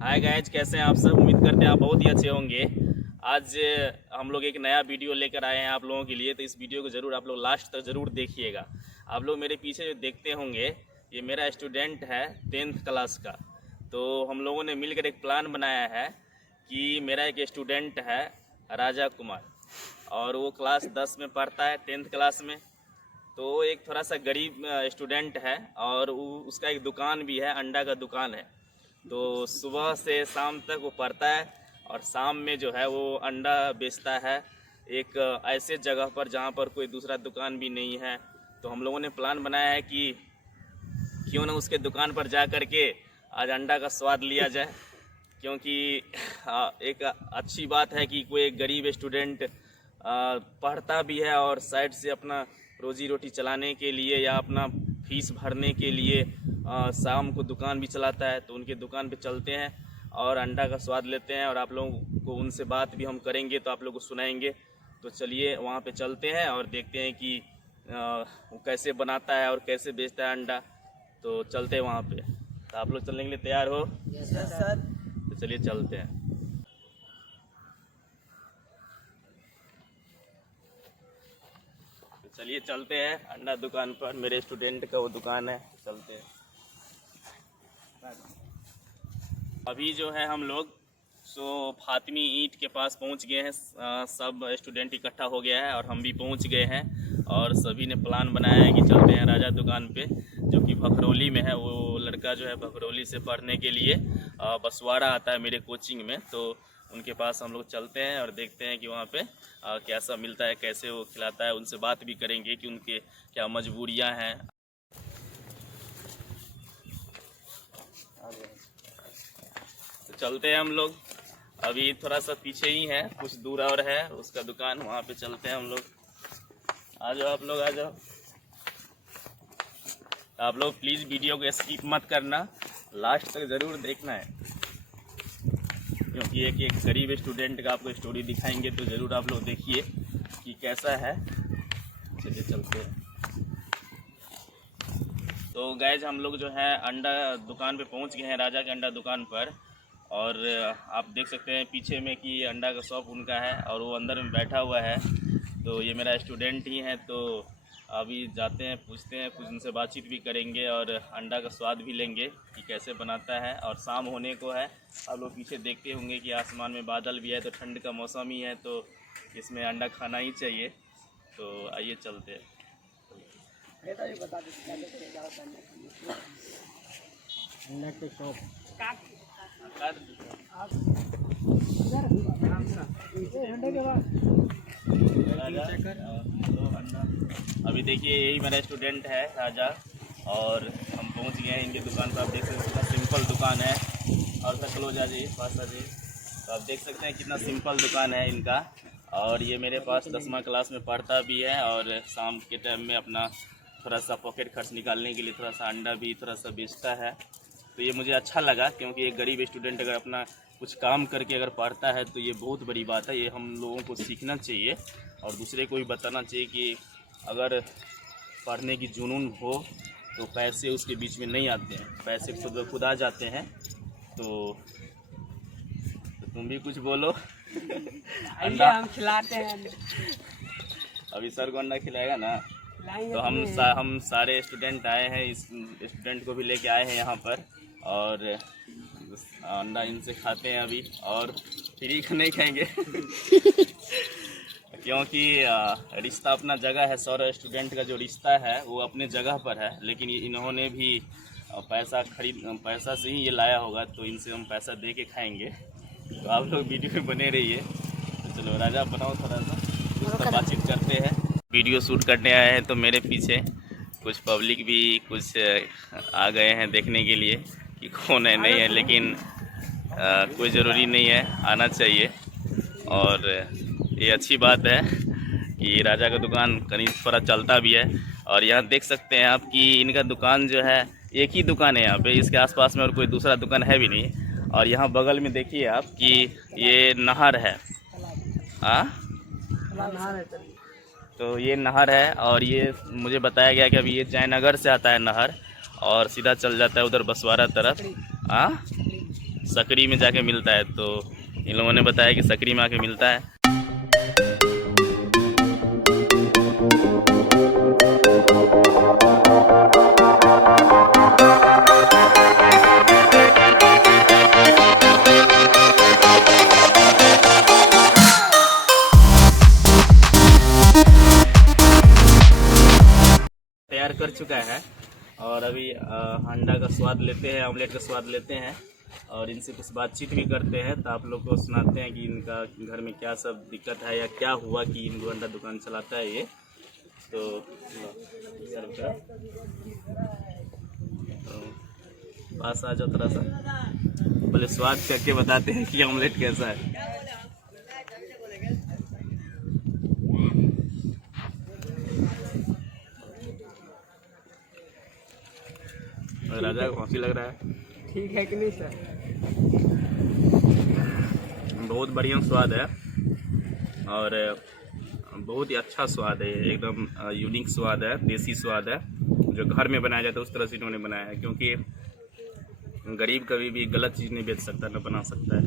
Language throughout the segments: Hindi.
हाय गाइज, कैसे हैं आप सब। उम्मीद करते हैं आप बहुत ही अच्छे होंगे। आज हम लोग एक नया वीडियो लेकर आए हैं आप लोगों के लिए, तो इस वीडियो को ज़रूर आप लोग लास्ट तक ज़रूर देखिएगा। आप लोग मेरे पीछे जो देखते होंगे ये मेरा स्टूडेंट है 10th क्लास का। तो हम लोगों ने मिलकर एक प्लान बनाया है कि मेरा एक स्टूडेंट है राजा कुमार, और वो क्लास 10 में पढ़ता है, 10th क्लास में। तो वो एक थोड़ा सा गरीब स्टूडेंट है और उसका एक दुकान भी है, अंडा का दुकान है। तो सुबह से शाम तक वो पढ़ता है और शाम में जो है वो अंडा बेचता है एक ऐसे जगह पर जहाँ पर कोई दूसरा दुकान भी नहीं है। तो हम लोगों ने प्लान बनाया है कि क्यों ना उसके दुकान पर जा कर के आज अंडा का स्वाद लिया जाए, क्योंकि एक अच्छी बात है कि कोई एक गरीब स्टूडेंट पढ़ता भी है और साइड से अपना रोजी रोटी चलाने के लिए या अपना फीस भरने के लिए शाम को दुकान भी चलाता है। तो उनके दुकान पे चलते हैं और अंडा का स्वाद लेते हैं, और आप लोगों को उनसे बात भी हम करेंगे तो आप लोगों को सुनाएंगे। तो चलिए वहाँ पे चलते हैं और देखते हैं कि वो कैसे बनाता है और कैसे बेचता है अंडा। तो चलते हैं वहाँ पे। तो आप लोग चलने के लिए तैयार हो? Yes sir. तो चलिए चलते हैं। तो चलिए चलते हैं अंडा दुकान पर, मेरे स्टूडेंट का वो दुकान है। चलते हैं। अभी जो है हम लोग फातिमी ईंट के पास पहुंच गए हैं। सब स्टूडेंट इकट्ठा हो गया है और हम भी पहुंच गए हैं, और सभी ने प्लान बनाया है कि चलते हैं राजा दुकान पे, जो कि भखरौली में है। वो लड़का जो है भखरौली से पढ़ने के लिए बसवाड़ा आता है मेरे कोचिंग में। तो उनके पास हम लोग चलते हैं और देखते हैं कि वहाँ पे कैसा मिलता है, कैसे वो खिलाता है। उनसे बात भी करेंगे कि उनके क्या मजबूरियाँ हैं। तो चलते हैं हम लोग। अभी थोड़ा सा पीछे ही है, कुछ दूर और है उसका दुकान, वहाँ पे चलते हैं हम लोग। आ जाओ आप लोग, आ जाओ। आप लोग प्लीज़ वीडियो को स्किप मत करना, लास्ट तक ज़रूर देखना है, क्योंकि एक गरीब स्टूडेंट का आपको स्टोरी दिखाएंगे। तो ज़रूर आप लोग देखिए कि कैसा है। चलिए चलते हैं। तो गाइज हम लोग जो है अंडा दुकान पे पहुंच गए हैं, राजा के अंडा दुकान पर। और आप देख सकते हैं पीछे में कि अंडा का शॉप उनका है और वो अंदर में बैठा हुआ है। तो ये मेरा स्टूडेंट ही है। तो अभी जाते हैं, पूछते हैं, कुछ उनसे बातचीत भी करेंगे और अंडा का स्वाद भी लेंगे कि कैसे बनाता है। और शाम होने को है, आप लोग पीछे देखते होंगे कि आसमान में बादल भी है, तो ठंड का मौसम ही है, तो इसमें अंडा खाना ही चाहिए। तो आइए चलते हैं। अभी देखिए यही मेरा स्टूडेंट है राजा, और हम पहुंच गए हैं इनकी दुकान पर। आप देख सकते हैं कितना सिंपल दुकान है। और सर क्लोज आ जाइए, पास आ जाइए। तो आप देख सकते हैं कितना सिंपल दुकान है इनका। और ये मेरे पास 10वीं क्लास में पढ़ता भी है, और शाम के टाइम में अपना थोड़ा सा पॉकेट खर्च निकालने के लिए थोड़ा सा अंडा भी थोड़ा सा बेचता है। तो ये मुझे अच्छा लगा, क्योंकि एक गरीब स्टूडेंट अगर अपना कुछ काम करके अगर पढ़ता है तो ये बहुत बड़ी बात है। ये हम लोगों को सीखना चाहिए और दूसरे को भी बताना चाहिए कि अगर पढ़ने की जुनून हो तो पैसे उसके बीच में नहीं आते हैं, पैसे खुद आ जाते हैं। तो तुम भी कुछ बोलो। अंडा हम खिलाते हैं। अभी सर को अंडा खिलाएगा ना। तो हम सारे स्टूडेंट आए हैं, इस स्टूडेंट को भी लेके आए हैं यहाँ पर, और अंडा इनसे खाते हैं अभी, और फ्री का नहीं खाएंगे। क्योंकि रिश्ता अपना जगह है, सारे स्टूडेंट का जो रिश्ता है वो अपने जगह पर है। लेकिन इन्होंने भी पैसा से ही ये लाया होगा, तो इनसे हम पैसा दे के खाएंगे। तो आप लोग वीडियो में बने रहिए। तो चलो राजा बनाओ, थोड़ा सा बातचीत करते हैं। वीडियो शूट करने आए हैं तो मेरे पीछे कुछ पब्लिक भी कुछ आ गए हैं देखने के लिए कि कौन है नहीं है, लेकिन कोई ज़रूरी नहीं है, आना चाहिए। और ये अच्छी बात है कि राजा का दुकान कहीं थोड़ा चलता भी है। और यहाँ देख सकते हैं आप कि इनका दुकान जो है, एक ही दुकान है यहाँ पे, इसके आसपास में और कोई दूसरा दुकान है भी नहीं। और यहाँ बगल में देखिए आप कि ये नहर है। तो ये नहर है, और ये मुझे बताया गया कि अभी ये जयनगर से आता है नहर, और सीधा चल जाता है उधर बसवाड़ा तरफ। सकरी में जाके मिलता है। तो इन लोगों ने बताया कि सकरी में आके मिलता है। तैयार कर चुका है और अभी अंडा का स्वाद लेते हैं, ऑमलेट का स्वाद लेते हैं और इनसे कुछ बातचीत भी करते हैं। तो आप लोग को सुनाते हैं कि इनका घर में क्या सब दिक्कत है या क्या हुआ कि इनको अंडा दुकान चलाता है ये। तो पास आ जाओ थोड़ा सा, बोले स्वाद करके बताते हैं कि ऑमलेट कैसा है। राजा को कौन सी लग रहा है? ठीक है कि नहीं सर? बहुत बढ़िया स्वाद है और बहुत ही अच्छा स्वाद है, एकदम यूनिक स्वाद है, देसी स्वाद है जो घर में बनाया जाता है उस तरह से इन्होंने बनाया है। क्योंकि गरीब कभी भी गलत चीज़ नहीं बेच सकता, न बना सकता है।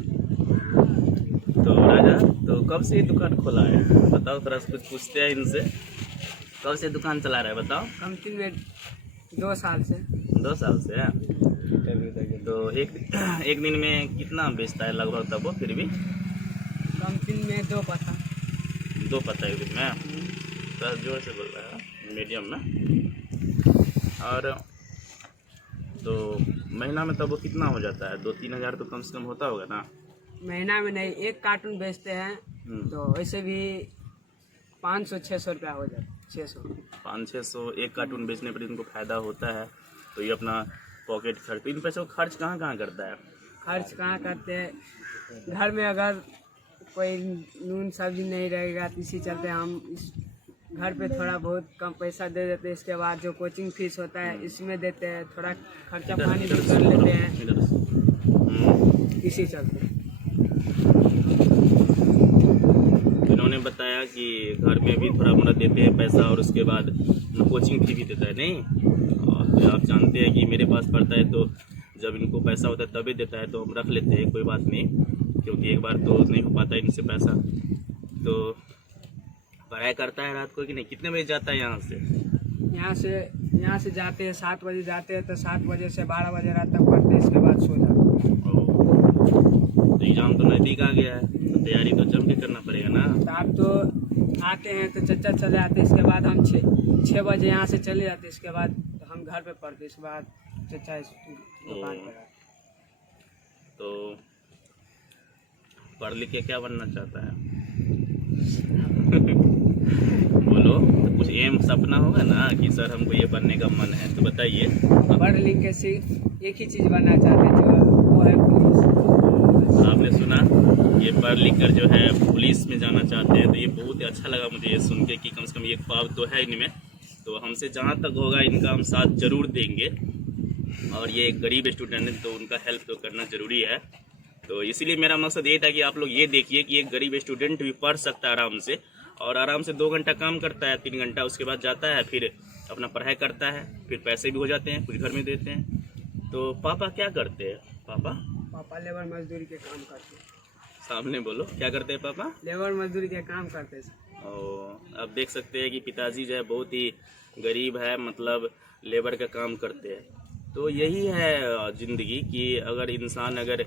तो राजा, तो कब से ये दुकान खोला है बताओ, थोड़ा सा कुछ पूछते हैं इनसे। कब से दुकान चला रहा है बताओ? कम में 2 साल से। 2 साल से है। तो एक दिन में कितना बेचता है लगभग तब वो? फिर भी कम में 2 पत्ता। 2 पत्ता एक दिन में? तो जोर से बोल रहा है, मीडियम में। और तो महीना में तब वो कितना हो जाता है? 2-3 हज़ार तो कम से कम होता होगा ना? महीना में नहीं, 1 कार्टून बेचते हैं तो वैसे भी 500-600 रुपया हो जाता है। 500-600 एक कार्टून बेचने पर इनको फायदा होता है। तो ये अपना पॉकेट खर्च, इन पैसों का खर्च कहाँ करता है? खर्च कहाँ करते हैं, घर में अगर कोई नून सब्जी नहीं रहेगा तो इसी चलते हम इस घर पे थोड़ा बहुत कम पैसा दे देते हैं। इसके बाद जो कोचिंग फीस होता है इसमें देते हैं, थोड़ा खर्चा पानी भी कर लेते हैं, इसी चलते। इन्होंने बताया कि घर में भी थोड़ा मोड़ा देते हैं पैसा और उसके बाद कोचिंग फी भी देता है। नहीं, और तो आप जानते हैं कि मेरे पास पड़ता है तो जब इनको पैसा होता है तभी देता है, तो हम रख लेते हैं, कोई बात नहीं। क्योंकि एक बार तो नहीं हो पाता इनसे पैसा। तो पढ़ाई करता है रात को कि नहीं? कितने बजे जाता है यहाँ से जाते हैं 7 बजे जाते हैं, तो 7 बजे से 12 बजे रात तक पढ़ते हैं, इसके बाद सो जाते हैं। तो एग्जाम तो नज़दीक आ गया है, तो तैयारी तो जम के करना पड़ेगा ना। तो आप तो आते हैं तो चचा चले आते हैं, इसके बाद हम 6 बजे यहाँ से चले जाते हैं, इसके बाद हम घर पे पढ़ते, इसके बाद चचा दुकान पर आते। तो पढ़ लिख के क्या बनना चाहता है? बोलो, तो कुछ एम सपना होगा ना कि सर हमको ये बनने का मन है, तो बताइए। पढ़ लिख के सिर्फ एक ही चीज़ बनना चाहते हैं, जो वो है पुलिस। आपने सुना, ये पढ़ लिख कर जो है पुलिस में जाना चाहते हैं। तो ये बहुत ही अच्छा लगा मुझे ये सुन के कि कम से कम एक ख्वाब तो है इनमें। तो हमसे जहाँ तक होगा इनका हम साथ जरूर देंगे। और ये एक गरीब स्टूडेंट है तो उनका हेल्प तो करना ज़रूरी है। तो इसीलिए मेरा मकसद ये था कि आप लोग ये देखिए कि एक गरीब स्टूडेंट भी पढ़ सकता है आराम से, और आराम से 2 घंटा काम करता है, 3 घंटा, उसके बाद जाता है, फिर अपना पढ़ाई करता है, फिर पैसे भी हो जाते हैं, कुछ घर में देते हैं। तो पापा क्या करते हैं? पापा लेबर मजदूरी के काम करते हैं। सामने बोलो, क्या करते हैं पापा? लेबर मजदूरी के काम करते हैं। और अब देख सकते हैं कि पिताजी जो है बहुत ही गरीब है, मतलब लेबर का काम करते हैं। तो यही है ज़िंदगी कि अगर इंसान अगर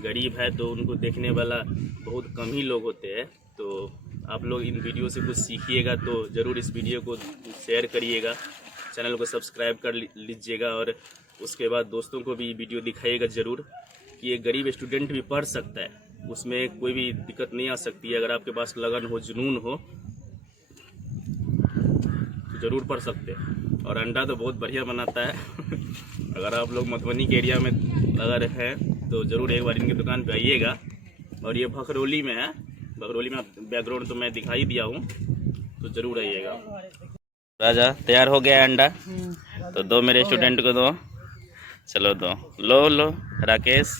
गरीब है तो उनको देखने वाला बहुत कम ही लोग होते हैं। तो आप लोग इन वीडियो से कुछ सीखिएगा तो ज़रूर इस वीडियो को शेयर करिएगा, चैनल को सब्सक्राइब कर लीजिएगा और उसके बाद दोस्तों को भी वीडियो दिखाइएगा ज़रूर कि एक गरीब स्टूडेंट भी पढ़ सकता है, उसमें कोई भी दिक्कत नहीं आ सकती है। अगर आपके पास लगन हो, जुनून हो तो ज़रूर पढ़ सकते हैं। और अंडा तो बहुत बढ़िया बनाता है अगर आप लोग मधुबनी के एरिया में अगर हैं तो ज़रूर एक बार इनकी दुकान पे आइएगा। और ये भखरौली में है, भखरौली में बैकग्राउंड तो मैं दिखाई दिया हूँ, तो ज़रूर आइएगा। राजा तैयार हो गया है अंडा, तो दो मेरे स्टूडेंट को दो, चलो दो, लो राकेश,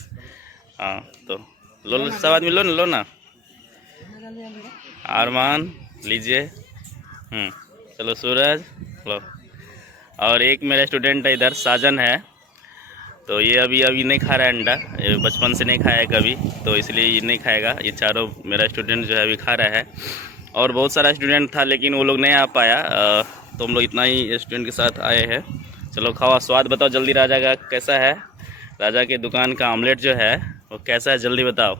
हाँ तो लो सब आदमी लो ना, अरमान लीजिए, चलो सूरज लो। और एक मेरा स्टूडेंट है इधर, साजन है, तो ये अभी नहीं खा रहा है अंडा, ये बचपन से नहीं खाया है कभी, तो इसलिए ये नहीं खाएगा। ये चारों मेरा स्टूडेंट जो है अभी खा रहा है, और बहुत सारा स्टूडेंट था लेकिन वो लोग नहीं आ पाया, तो हम लोग इतना ही स्टूडेंट के साथ आए हैं। चलो खाओ, स्वाद बताओ जल्दी राजा का कैसा है। राजा के दुकान का आमलेट जो है वो कैसा है, जल्दी बताओ।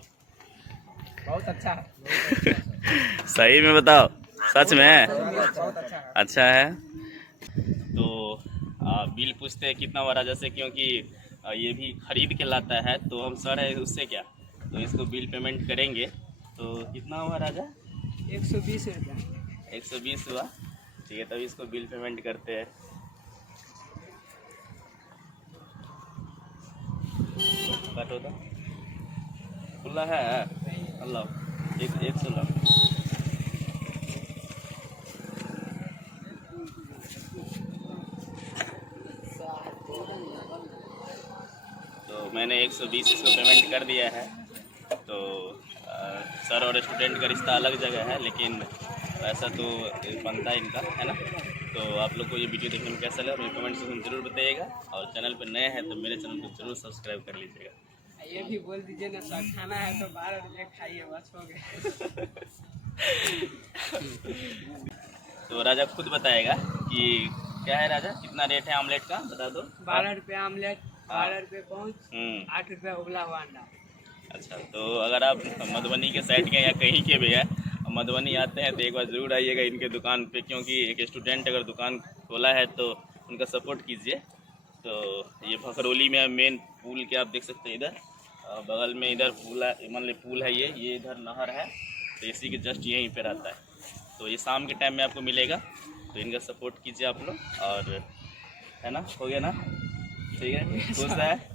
बहुत अच्छा है। सही में बताओ, सच में बहुत अच्छा है। अच्छा है। तो बिल पूछते हैं कितना हुआ राजा से, क्योंकि ये भी खरीद के लाता है, तो हम सर है उससे क्या, तो इसको बिल पेमेंट करेंगे। तो कितना हुआ राजा? 120 रुपया। 120 हुआ, ठीक है। तभी इसको बिल पेमेंट करते हैं। काटो तो खुला है अल्लाह, एक सौ लो। तो मैंने 120 इसको पेमेंट कर दिया है। तो सर और स्टूडेंट का रिश्ता अलग जगह है, लेकिन पैसा तो बनता है इनका, है ना। तो आप लोग को ये वीडियो देखने में कैसा लगा मेरे कमेंट सेक्शन में ज़रूर बताइएगा, और चैनल पर नए हैं तो मेरे चैनल को ज़रूर सब्सक्राइब कर लीजिएगा। ये भी बोल दीजिए ना सर, खाना है तो 12 रुपये खाइए, बस हो गया। तो राजा खुद बताएगा कि क्या है। राजा कितना रेट है आमलेट का, बता दो। 12 रुपये आमलेट, 12 रुपये पहुँच, 8 रुपये उबला हुआ अंडा। अच्छा, तो अगर आप मधुबनी के साइड के या कहीं के भी है, मधुबनी आते हैं तो एक बार ज़रूर आइएगा इनके दुकान पे, क्योंकि एक स्टूडेंट अगर दुकान खोला है तो उनका सपोर्ट कीजिए। तो ये भखरौली में मेन पुल के आप देख सकते हैं, इधर बगल में इधर पुल है, ये इधर नहर है, तो इसी के जस्ट यहीं पे रहता है। तो ये शाम के टाइम में आपको मिलेगा, तो इनका सपोर्ट कीजिए आप लोग, और है ना, हो गया ना, ठीक है, खुश है।